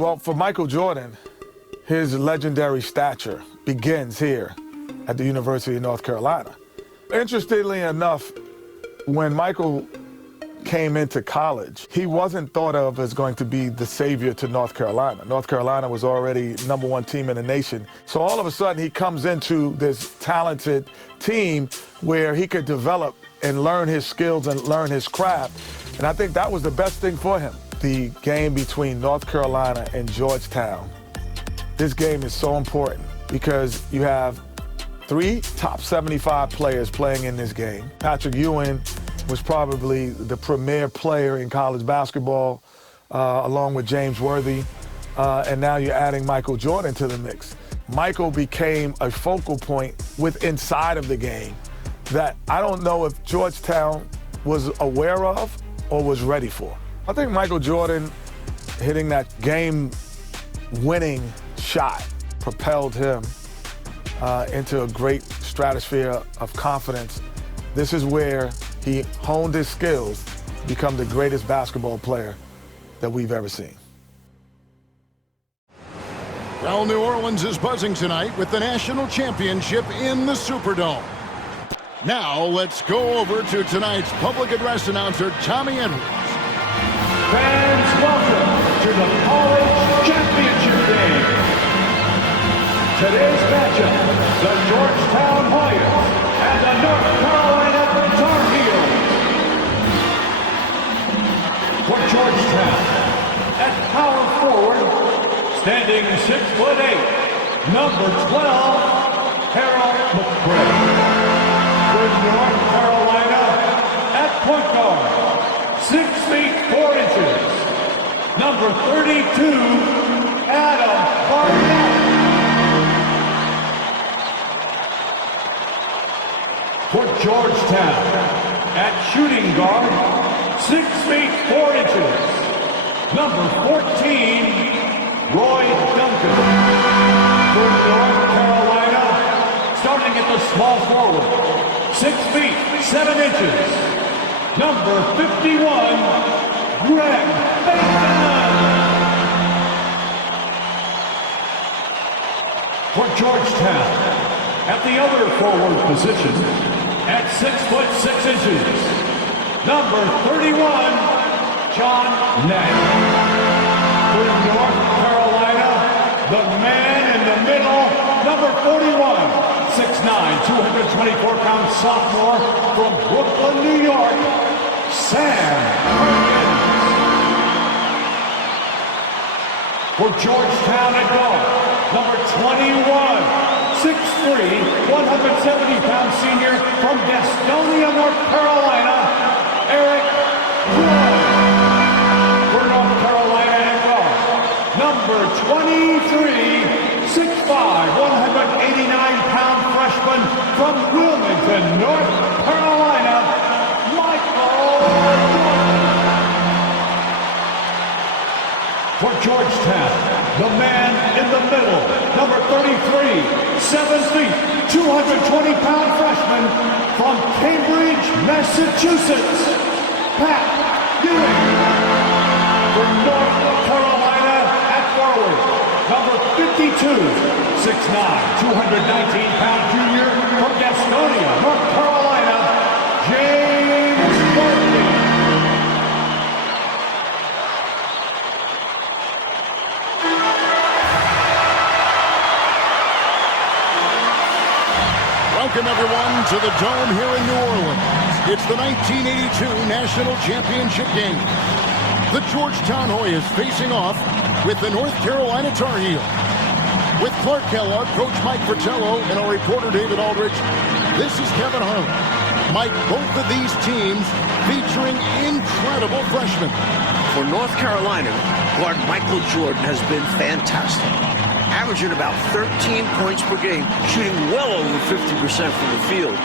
Well, for Michael Jordan, his legendary stature begins here at the University of North Carolina. Interestingly enough, when Michael came into college, he wasn't thought of as going to be the savior to North Carolina. North Carolina was already #1 team in the nation. So all of a sudden he comes into this talented team where he could develop and learn his skills and learn his craft. And I think that was the best thing for him. The game between North Carolina and Georgetown. This game is so important because you have 3 top 75 players playing in this game. Patrick Ewing was probably the premier player in college basketball, along with James Worthy. And now you're adding Michael Jordan to the mix. Michael became a focal point inside of the game that I don't know if Georgetown was aware of or was ready for. I think Michael Jordan hitting that game-winning shot propelled him into a great stratosphere of confidence. This is where he honed his skills to become the greatest basketball player that we've ever seen. Well, New Orleans is buzzing tonight with the national championship in the Superdome. Now let's go over to tonight's public address announcer, Tommy Edwards. Fans, welcome to the College Championship Game. Today's matchup, the Georgetown Hoyas and the North Carolina Tar Heels. For Georgetown, at power forward, standing 6'8", number 12, Harold McCray. For North Carolina, at point guard, 6 feet 4 inches, number 32, Adam Barnett. For Georgetown, at shooting guard, 6 feet 4 inches, number 14, Roy Duncan. For North Carolina, starting at the small forward, 6 feet 7 inches, number 51, Greg Bateman. For Georgetown, at the other forward position, at 6'6" number 31, John Nash. For North Carolina, the man in the middle, number 41, 6'9", 224-pound sophomore from Brooklyn, New York, Sam Perkins. For Georgetown at guard, number 21, 6'3", 170-pound senior from Gastonia, North Carolina, Eric Crow. For North Carolina at guard, number 23, 6'5", 189-pound freshman from Wilmington, North Carolina, Michael Jordan. For Georgetown, the man in the middle, number 33, 7 feet, 220-pound freshman from Cambridge, Massachusetts, Pat Ewing. For North Carolina at forward, number 52, 6'9", 219-pound junior from Gastonia, North Carolina, James Worthy. Welcome, everyone, to the Dome here in New Orleans. It's the 1982 National Championship game. The Georgetown Hoyas facing off with the North Carolina Tar Heels. With Clark Kellogg, Coach Mike Fratello, and our reporter David Aldrich, this is Kevin Harlan. Mike, both of these teams featuring incredible freshmen. For North Carolina, guard Michael Jordan has been fantastic. Averaging about 13 points per game, shooting well over 50% from the field.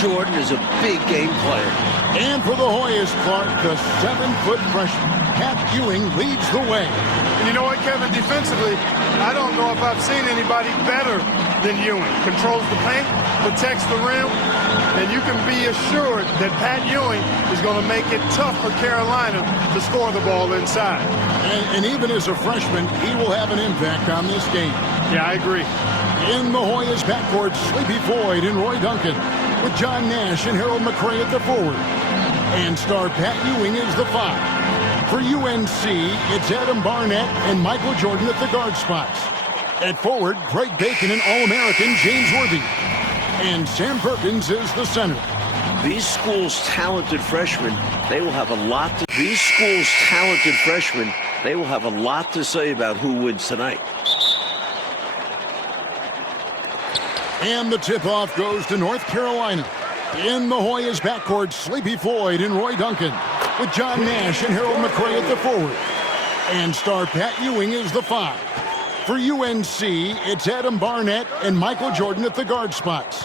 Jordan is a big game player. And for the Hoyas, Clark, the 7-foot freshman, Pat Ewing leads the way. And you know what, Kevin? Defensively, I don't know if I've seen anybody better than Ewing. Controls the paint, protects the rim, and you can be assured that Pat Ewing is going to make it tough for Carolina to score the ball inside. And even as a freshman, he will have an impact on this game. Yeah, I agree. In the Hoyas backcourt, Sleepy Floyd and Roy Duncan, with John Nash and Harold McRae at the forward. And star Pat Ewing is the 5. For UNC, it's Adam Barnett and Michael Jordan at the guard spots. At forward, Greg Bacon and All-American James Worthy. And Sam Perkins is the center. These schools' talented freshmen, they will have a lot to say about who wins tonight. And the tip-off goes to North Carolina. In the Hoyas backcourt, Sleepy Floyd and Roy Duncan, with John Nash and Harold McRae at the forward. And star Pat Ewing is the 5. For UNC, it's Adam Barnett and Michael Jordan at the guard spots.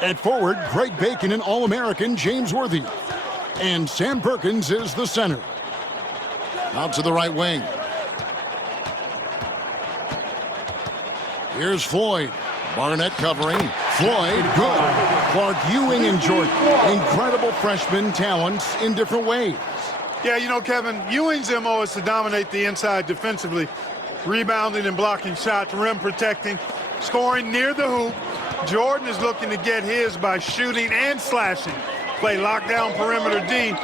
At forward, Greg Bacon and All-American James Worthy. And Sam Perkins is the center. Out to the right wing. Here's Floyd. Barnett covering. Floyd, good. Clark, Ewing, and Jordan. Incredible freshman talents in different ways. Yeah, you know, Kevin, Ewing's MO is to dominate the inside defensively, rebounding and blocking shots, rim protecting, scoring near the hoop. Jordan is looking to get his by shooting and slashing. Play lockdown perimeter D.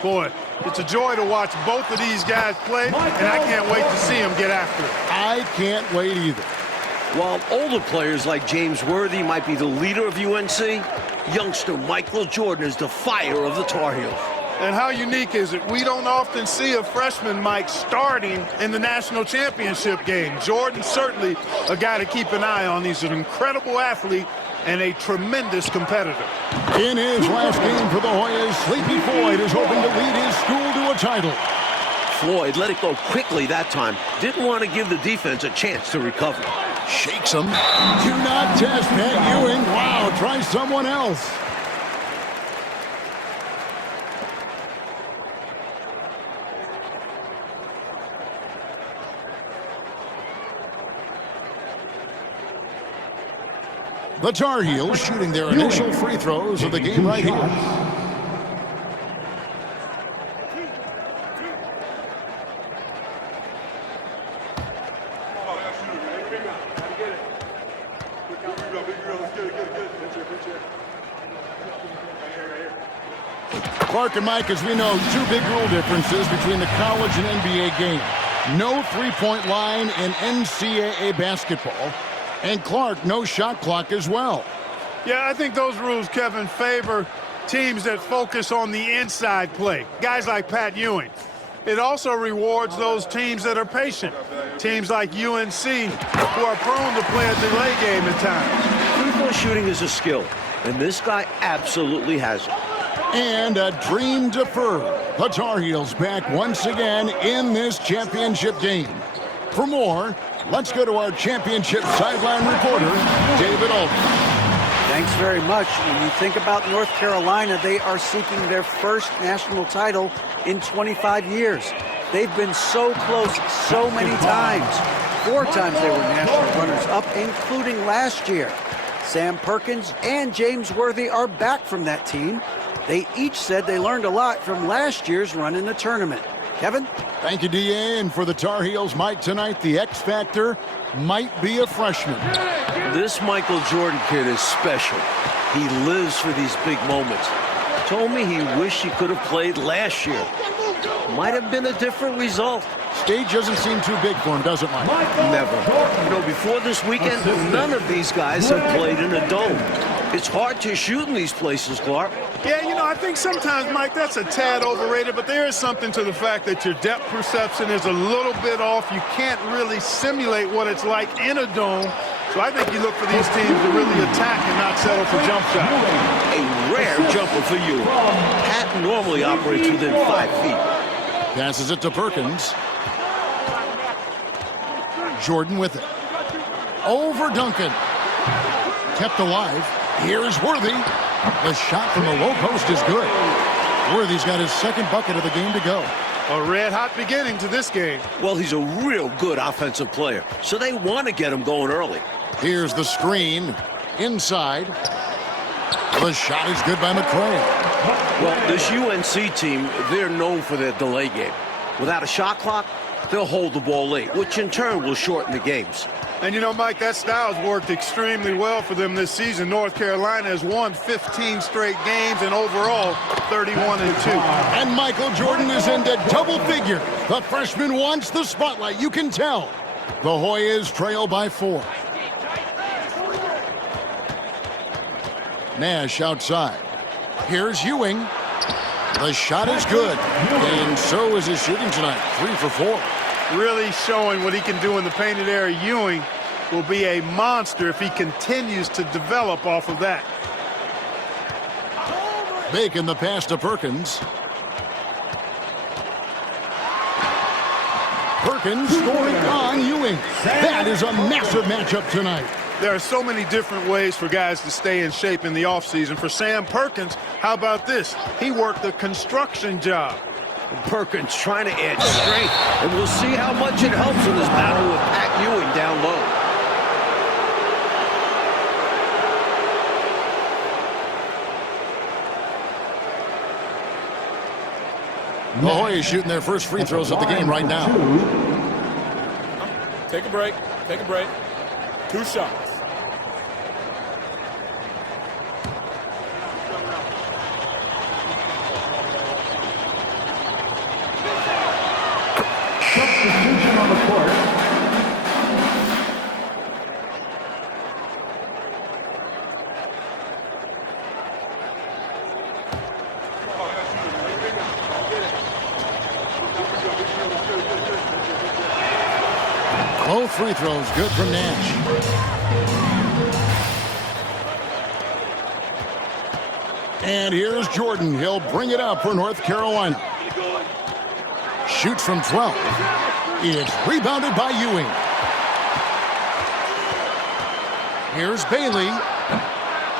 Boy, it's a joy to watch both of these guys play, and I can't wait to see them get after it. I can't wait either. While older players like James Worthy might be the leader of UNC, youngster Michael Jordan is the fire of the Tar Heels. And how unique is it? We don't often see a freshman, Mike, starting in the national championship game. Jordan certainly a guy to keep an eye on. He's an incredible athlete and a tremendous competitor. In his last game for the Hoyas, Sleepy Floyd is hoping to lead his school to a title. Floyd let it go quickly that time. Didn't want to give the defense a chance to recover. Shakes him. Do not test Pat Ewing. Wow, try someone else. The Tar Heels shooting their initial free throws of the game right here. Clark and Mike, as we know, two big rule differences between the college and NBA game. No three-point line in NCAA basketball. And Clark, no shot clock as well. Yeah, I think those rules, Kevin, favor teams that focus on the inside play. Guys like Pat Ewing. It also rewards those teams that are patient. Teams like UNC who are prone to play a delay game at times. Free-throw shooting is a skill, and this guy absolutely has it. And a dream deferred. The Tar Heels back once again in this championship game. For more, let's go to our championship sideline reporter, David Aldridge. Thanks very much. When you think about North Carolina, they are seeking their first national title in 25 years. They've been so close so many times. 4 times they were national runners-up, including last year. Sam Perkins and James Worthy are back from that team. They each said they learned a lot from last year's run in the tournament. Kevin? Thank you, D.A. And for the Tar Heels, Mike, tonight, the X Factor might be a freshman. This Michael Jordan kid is special. He lives for these big moments. Told me he wished he could have played last year. Might have been a different result. Stage doesn't seem too big for him, does it, Mike? Never. You know, before this weekend, none of these guys have played in a dome. It's hard to shoot in these places, Clark. Yeah, you know, I think sometimes, Mike, that's a tad overrated, but there is something to the fact that your depth perception is a little bit off. You can't really simulate what it's like in a dome. So I think you look for these teams to really attack and not settle for jump shots. A rare jumper for you. Pat normally operates within 5 feet. Passes it to Perkins. Jordan with it. Over Duncan. Kept alive. Here's Worthy. The shot from the low post is good. Worthy's got his second bucket of the game to go. A red-hot beginning to this game. Well, he's a real good offensive player, so they want to get him going early. Here's the screen. Inside. The shot is good by McCray. Well, this UNC team, they're known for their delay game. Without a shot clock, they'll hold the ball late, which in turn will shorten the games. And you know, Mike, that style's worked extremely well for them this season. North Carolina has won 15 straight games and overall 31-2. And Michael Jordan is into double figure. The freshman wants the spotlight, you can tell. The Hoyas trail by 4. Nash outside. Here's Ewing. The shot is good. And so is his shooting tonight. 3 for 4. Really showing what he can do in the painted area. Ewing will be a monster if he continues to develop off of that. Bacon the pass to Perkins. Perkins scoring on Ewing. That is a massive matchup tonight. There are so many different ways for guys to stay in shape in the offseason. For Sam Perkins, how about this? He worked a construction job. Perkins trying to add strength, and we'll see how much it helps in this battle with Pat Ewing down low. The Hoyas shooting their first free throws of the game right now. Take a break. Take a break. 2 shots. Substitution on the court. Both free throws good from Nash. And here's Jordan. He'll bring it up for North Carolina. Shoots from 12. It's rebounded by Ewing. Here's Bailey.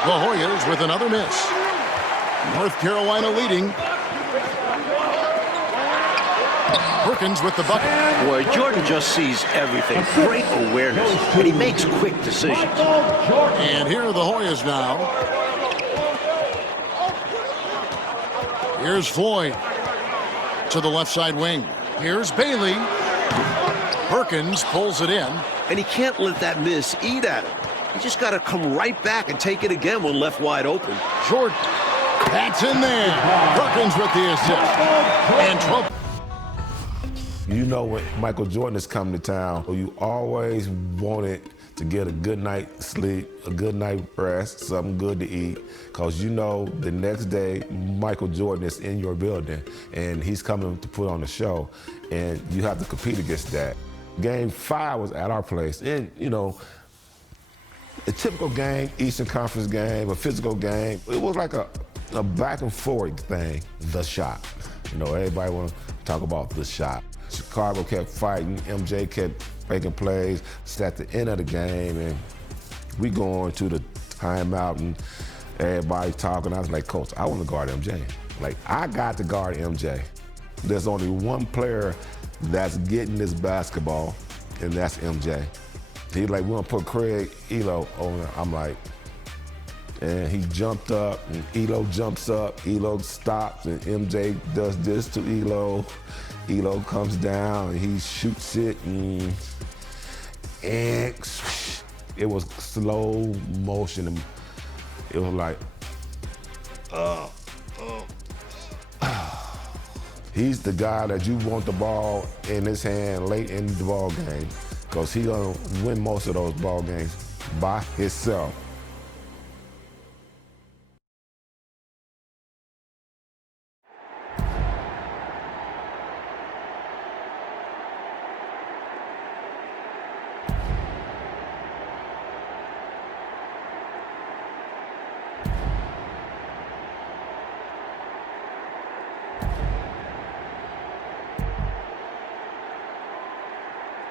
The Hoyas with another miss. North Carolina leading. Perkins with the bucket. Boy, Jordan just sees everything. Great awareness, and he makes quick decisions. And here are the Hoyas now. Here's Floyd to the left side wing. Here's Bailey. Perkins pulls it in. And he can't let that miss eat at him. He just got to come right back and take it again when left wide open. Jordan. That's in there. Perkins with the assist. And 12. You know when Michael Jordan is coming to town, you always wanted to get a good night's sleep, a good night rest, something good to eat, because you know the next day Michael Jordan is in your building and he's coming to put on a show, and you have to compete against that. Game 5 was at our place, and you know, a typical game, Eastern Conference game, a physical game, it was like a back and forth thing, the shot. You know, everybody want to talk about the shot. Chicago kept fighting, MJ kept making plays. It's at the end of the game, and we going to the timeout, and everybody talking. I was like, Coach, I want to guard MJ. Like, I got to guard MJ. There's only one player that's getting this basketball, and that's MJ. He's like, we're going to put Craig Elo on it. I'm like, and he jumped up, and Elo jumps up. Elo stops, and MJ does this to Elo. Elo comes down, and he shoots it, and it was slow motion. It was like, he's the guy that you want the ball in his hand late in the ball game, because he's gonna win most of those ball games by himself.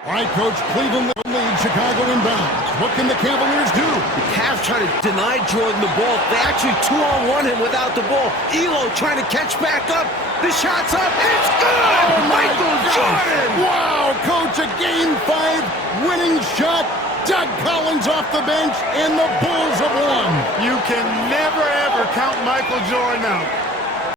All right, Coach, Cleveland leads, Chicago inbound. What can the Cavaliers do? The Cavs trying to deny Jordan the ball. They actually 2-on-1 him without the ball. Elo trying to catch back up. The shot's up. It's good. Oh, Michael Jordan. Wow, coach, a Game 5 winning shot. Doug Collins off the bench, and the Bulls have won. You can never, ever count Michael Jordan out.